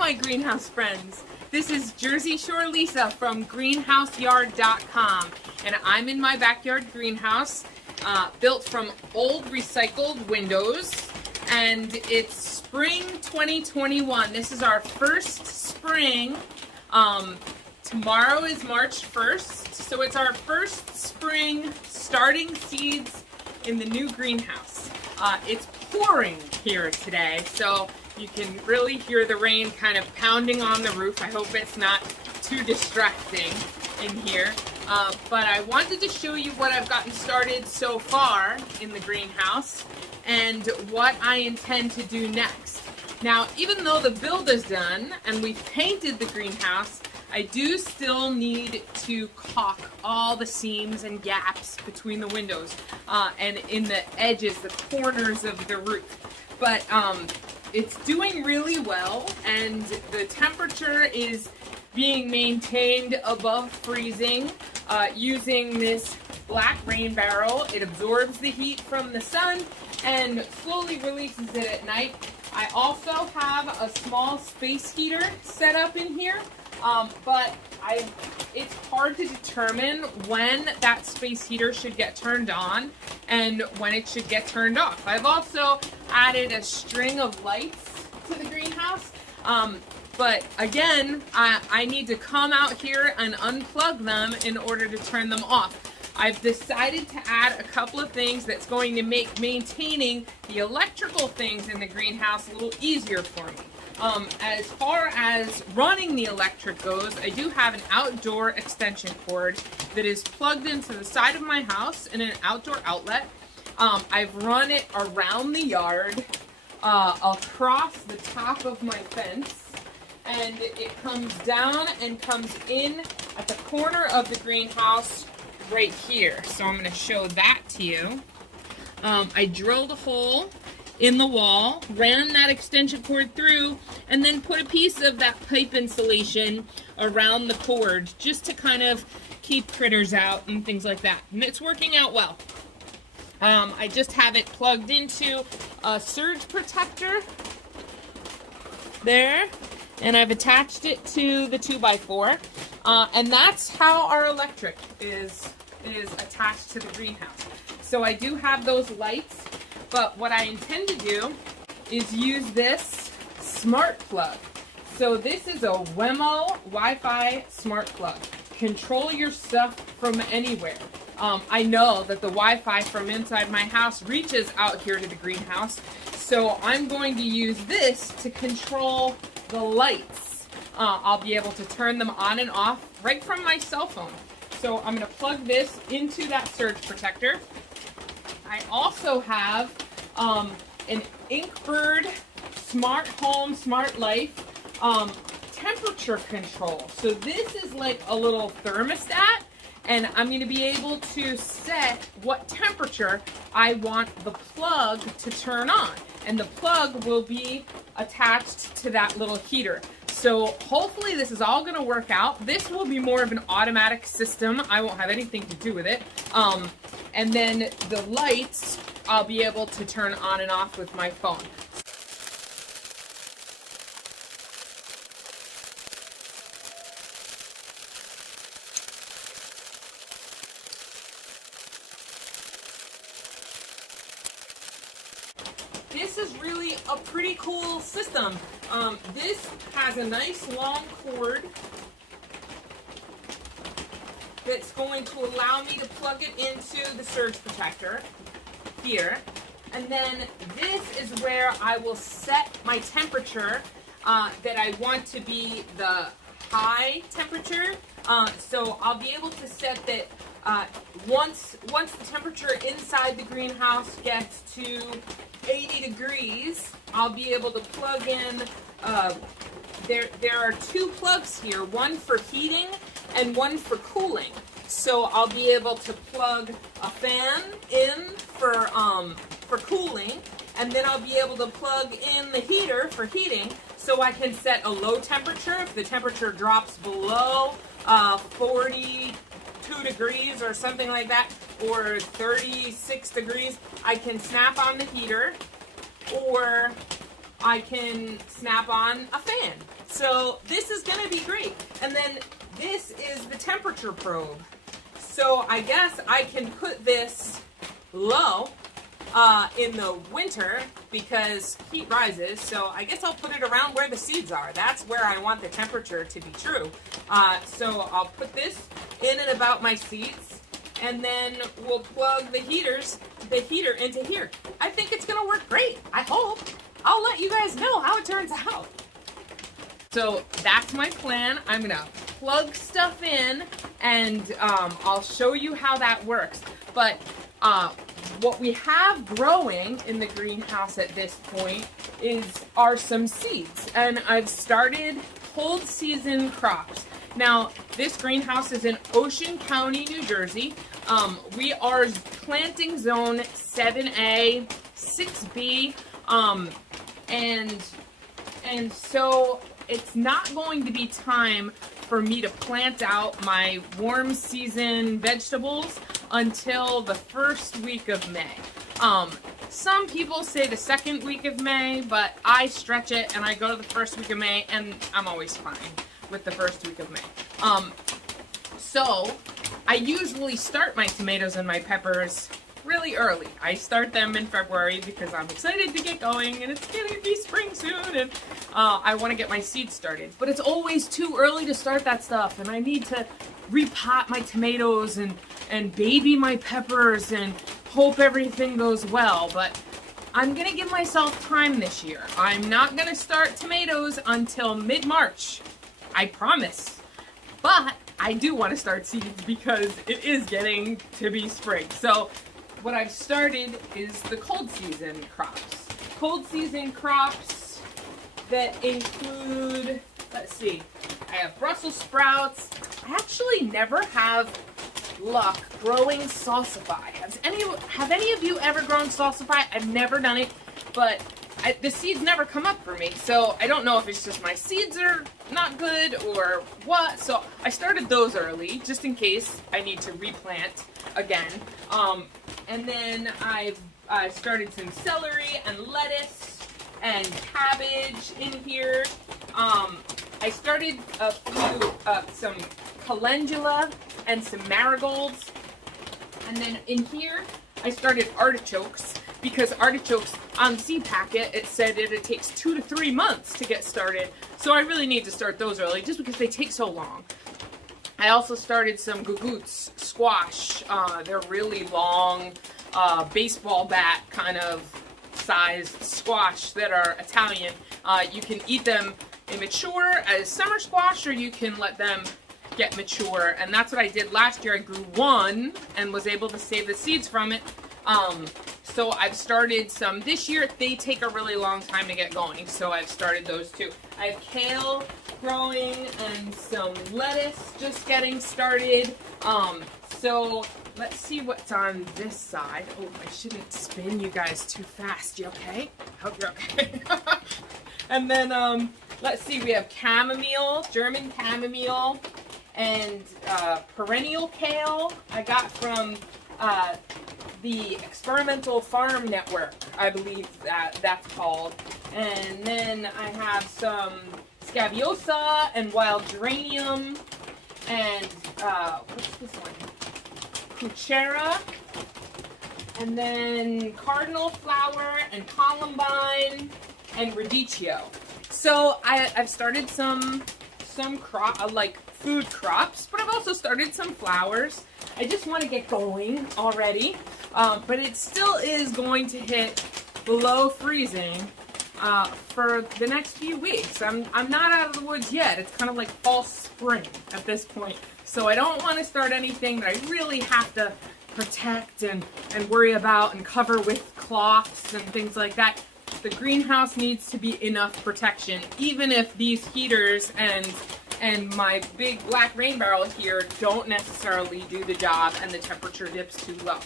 my greenhouse friends. This is Jersey Shore Lisa from greenhouseyard.com, and I'm in my backyard greenhouse built from old recycled windows, and it's spring 2021. This is our first spring. Tomorrow is March 1st, so it's our first spring starting seeds in the new greenhouse. It's pouring here today, so you can really hear the rain kind of pounding on the roof. I hope it's not too distracting in here. But I wanted to show you what I've gotten started so far in the greenhouse and what I intend to do next. Now, even though the build is done and we've painted the greenhouse, I do still need to caulk all the seams and gaps between the windows and in the edges, the corners of the roof. But it's doing really well, and the temperature is being maintained above freezing using this black rain barrel. It absorbs the heat from the sun and slowly releases it at night. I also have a small space heater set up in here, but it's hard to determine when that space heater should get turned on and when it should get turned off. I've also added a string of lights to the greenhouse, but again, I need to come out here and unplug them in order to turn them off. I've decided to add a couple of things that's going to make maintaining the electrical things in the greenhouse a little easier for me. As far as running the electric goes, I do have an outdoor extension cord that is plugged into the side of my house in an outdoor outlet. I've run it around the yard, across the top of my fence, and it comes down and comes in at the corner of the greenhouse right here. So I'm going to show that to you. I drilled a hole in the wall, ran that extension cord through, and then put a piece of that pipe insulation around the cord just to kind of keep critters out and things like that. And it's working out well. I just have it plugged into a surge protector there, and I've attached it to the 2x4, and that's how our electric is attached to the greenhouse. So I do have those lights, but what I intend to do is use this smart plug. So this is a Wemo Wi-Fi smart plug. Control your stuff from anywhere. I know that the Wi-Fi from inside my house reaches out here to the greenhouse, so I'm going to use this to control the lights. I'll be able to turn them on and off right from my cell phone. So I'm going to plug this into that surge protector. I also have an Inkbird Smart Home Smart Life temperature control. So this is like a little thermostat, and I'm going to be able to set what temperature I want the plug to turn on. And the plug will be attached to that little heater. So hopefully this is all going to work out. This will be more of an automatic system. I won't have anything to do with it. And then the lights, I'll be able to turn on and off with my phone. This is really a pretty cool system. This has a nice long cord that's going to allow me to plug it into the surge protector here. And then this is where I will set my temperature that I want to be the high temperature. So I'll be able to set that once the temperature inside the greenhouse gets to 80 degrees, I'll be able to plug in, there are two plugs here, one for heating and one for cooling. So I'll be able to plug a fan in for cooling, and then I'll be able to plug in the heater for heating, so I can set a low temperature. If the temperature drops below 42 degrees or something like that, or 36 degrees, I can snap on the heater, or I can snap on a fan. So this is gonna be great. And then this is the temperature probe. So I guess I can put this low in the winter because heat rises. So I guess I'll put it around where the seeds are. That's where I want the temperature to be true. So I'll put this in and about my seeds, and then we'll plug the heater into here. I think it's gonna work great. I hope. I'll let you guys know how it turns out. So that's my plan. I'm gonna plug stuff in, and I'll show you how that works. But what we have growing in the greenhouse at this point are some seeds, and I've started cold season crops. Now, this greenhouse is in Ocean County, New Jersey. We are planting zone 7A, 6B, and so it's not going to be time for me to plant out my warm season vegetables until the first week of May. Some people say the second week of May, but I stretch it and I go to the first week of May, and I'm always fine with the first week of May. So I usually start my tomatoes and my peppers really early. I start them in February because I'm excited to get going, and it's going to be spring soon, and I want to get my seeds started. But it's always too early to start that stuff, and I need to repot my tomatoes and baby my peppers and hope everything goes well. But I'm going to give myself time this year. I'm not going to start tomatoes until mid-March. I promise. But I do want to start seeds because it is getting to be spring. So what I've started is the cold season crops. Cold season crops that include, let's see, I have Brussels sprouts. I actually never have luck growing salsify. Have any of you ever grown salsify? I've never done it, but the seeds never come up for me, so I don't know if it's just my seeds are not good or what. So I started those early, just in case I need to replant again. And then I've started some celery and lettuce and cabbage in here. I started a few, some calendula and some marigolds. And then in here, I started artichokes, because artichokes on the seed packet, it said it takes 2 to 3 months to get started. So I really need to start those early just because they take so long. I also started some gugoots, squash. They're really long, baseball bat kind of sized squash that are Italian. You can eat them immature as summer squash, or you can let them get mature. And that's what I did last year. I grew one and was able to save the seeds from it. So I've started some this year. They take a really long time to get going, so I've started those too. I have kale growing and some lettuce just getting started. So let's see what's on this side. Oh, I shouldn't spin you guys too fast. You okay? Hope you're okay. And then let's see, we have chamomile, German chamomile, and perennial kale I got from the Experimental Farm Network, I believe that's called. And then I have some scabiosa and wild geranium and what's this one? Cuchera, and then cardinal flower and columbine and radicchio. So I've started some like food crops, but I've also started some flowers. I just want to get going already, but it still is going to hit below freezing for the next few weeks. I'm not out of the woods yet. It's kind of like fall spring at this point. So I don't want to start anything that I really have to protect and worry about and cover with cloths and things like that. The greenhouse needs to be enough protection, even if these heaters and my big black rain barrel here don't necessarily do the job and the temperature dips too low.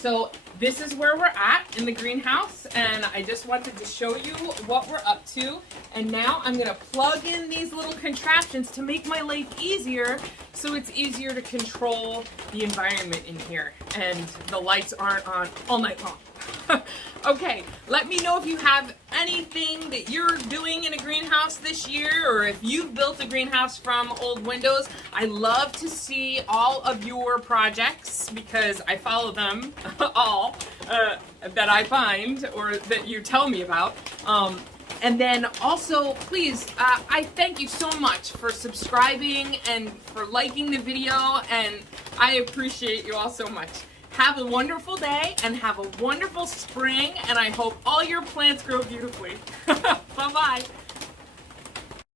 So this is where we're at in the greenhouse, and I just wanted to show you what we're up to. And now I'm gonna plug in these little contraptions to make my life easier, so it's easier to control the environment in here and the lights aren't on all night long. Okay, let me know if you have anything that you're doing in a greenhouse this year, or if you've built a greenhouse from old windows. I love to see all of your projects because I follow them all that I find or that you tell me about. And then also, please, I thank you so much for subscribing and for liking the video, and I appreciate you all so much. Have a wonderful day and have a wonderful spring, and I hope all your plants grow beautifully. Bye-bye.